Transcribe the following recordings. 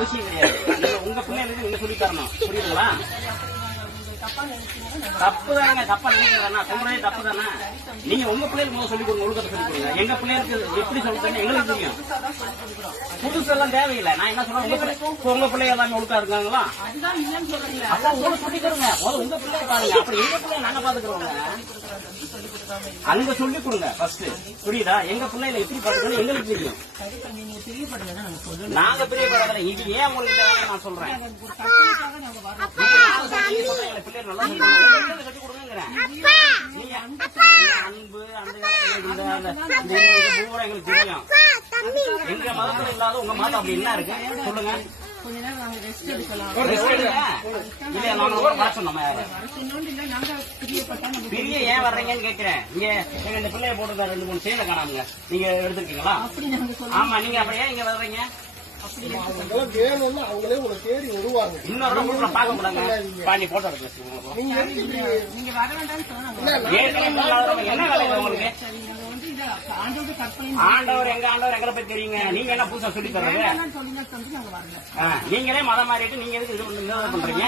அவசியம் கிடையாது. உங்க பிள்ளைங்களுக்கு நீங்க சொல்லி தரணும். புரியுதுங்களா? தப்பு தானே, தப்பா நினைக்கிறதா சொல்றதே தப்பு தானே. நீங்க உங்க பிள்ளைகளுக்கு சொல்லி கொடுங்க, ஒழுக்கத்தை சொல்லி கொடுங்க. எங்க பிள்ளைகளுக்கு எப்படி சொல்லுங்க எங்களுக்கு தெரியும். புதுசெல்லாம் தேவையில்லை. நான் என்ன சொல்றேன், உங்க பிள்ளைங்க எல்லாமே ஒழுக்கா இருக்காங்களா? அப்ப உங்களுக்கு சொல்லி தருங்க. உங்க பிள்ளைய பாருங்க. அப்படி எங்க பிள்ளைய நாங்க பாத்துக்கிறோங்க. அங்க சொல்லி கொடுங்க ஃபர்ஸ்ட். புரியுதா? எங்க பிள்ளைல எப்படி பாத்துக்கணும் எங்களுக்கு தெரியும். நாங்க பிரியப்படாத இது ஏன் உங்களுக்கு தேவை நான் சொல்றேன். பிள்ளைகள் நல்லா கட்டி கொடுங்கிறேன். அன்பு அந்த பூரா எங்களுக்கு தெரியும். எங்க மதத்துல இல்லாத உங்க மதம் அப்படி என்ன இருக்கு சொல்லுங்க. பிரிய ஏன் வர்றீங்கன்னு கேக்குறேன். நீங்க இந்த பிள்ளைய போட்டு 2-3 செயல காணாமுங்க. நீங்க எடுத்துருக்கீங்களா? ஆமா, நீங்க அப்படியே இங்க வர்றீங்க. அவங்களே உங்களை தேடி வருவாங்க. இன்னொரு பார்க்க முடியாங்க. பாண்டி போட்டோ என்ன வேலை உங்களுக்கு? ஆண்டவர் எங்க ஆண்டவர் எங்களை பத்தி தெரியுங்க. நீங்க என்ன புதுசா சொல்லி தர்றது? நீங்களே மதம் மாறிட்டு நீங்க எதுக்கு இது பண்றீங்க?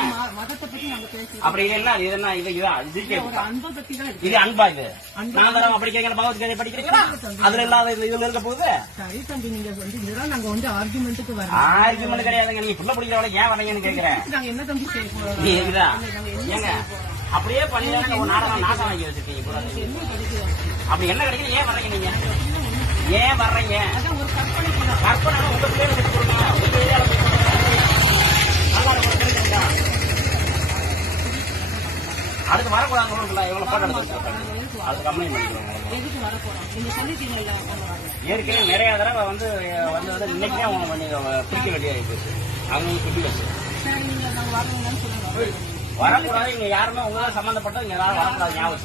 அப்படி இல்ல இது என்ன இது அன்பா? இது நான் தரம் அப்படி கேட்கல. பகவத்கீதை படிக்கிறீங்களா? அதுல இல்லாத இதுல இருக்க போகுது. ஆர்குமெண்ட் கிடையாதுங்க. நீங்க புள்ள பிடிக்கிறவளை ஏன் வரீங்கன்னு கேக்குறேன். ஏங்க அப்படியே பண்ணி ஒரு நாடகம் நாசம் வாங்கி வச்சிருக்கீங்க. அப்படி என்ன கிடைக்குது? ஏன் வர்றீங்க? நீங்க ஏன் வர்றீங்க? கற்பனை உங்க பிள்ளைகளை செஞ்சு கொடுங்க. அடுத்து வரக்கூடாது. எவ்வளவு போட்டோ அது கம்ப்ளைண்ட் பண்ணிக்கிறோம். ஏற்கனவே நிறைய தடவை வந்து இன்னைக்கே அவங்க பிடிக்க வேண்டியது போச்சு. அவங்க சொல்லி வச்சு வரக்கூடாது. இங்க யாருமே உங்களால சம்பந்தப்பட்ட இங்க யாரும் வரக்கூடாது. ஞாபகம்